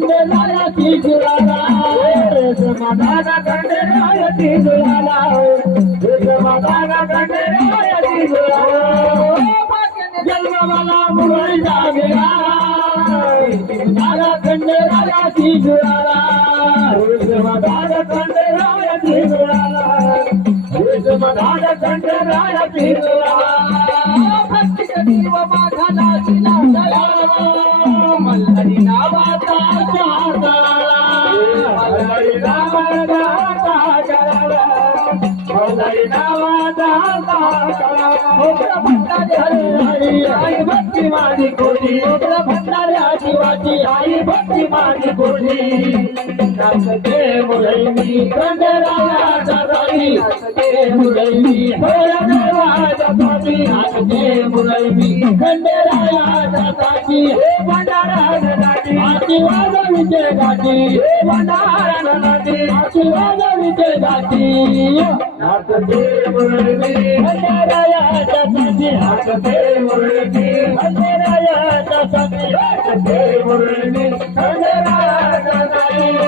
खंडेरायाची जुळाला समाधान खंडेरायाची जुळाला समाधान खंडेरायाची जुळाला जन्माला मुरळी जागेला खंडेरायाची जुळाला समाधान खंडेरायाची जुळाला समाधान खंडेरायाची जुळाला भक्ती देव माझा नाचला मल्हारी नावाचा मल्हारी नावाचा मल्हारी नावाचा भंडारी आई भक्ती माझी कोणी भंडाऱ्या जीवाची आई भक्ती माझी कोणी नाचते मुरळी खंडेरायाचा राणी नाचते मुरळी देवाचा स्वामी नाचते मुरळी खंडेरायाचा साची हे भंडारा नाटी आशीर्वाद विजय गाठी हे भंडारा नाटी आशीर्वाद विजय गाठी नाचते मुरळी खंडेरायाचा साची नाचते मुरळी खंडेरायाचा साची नाचते मुरळी खंडेरायाचा साची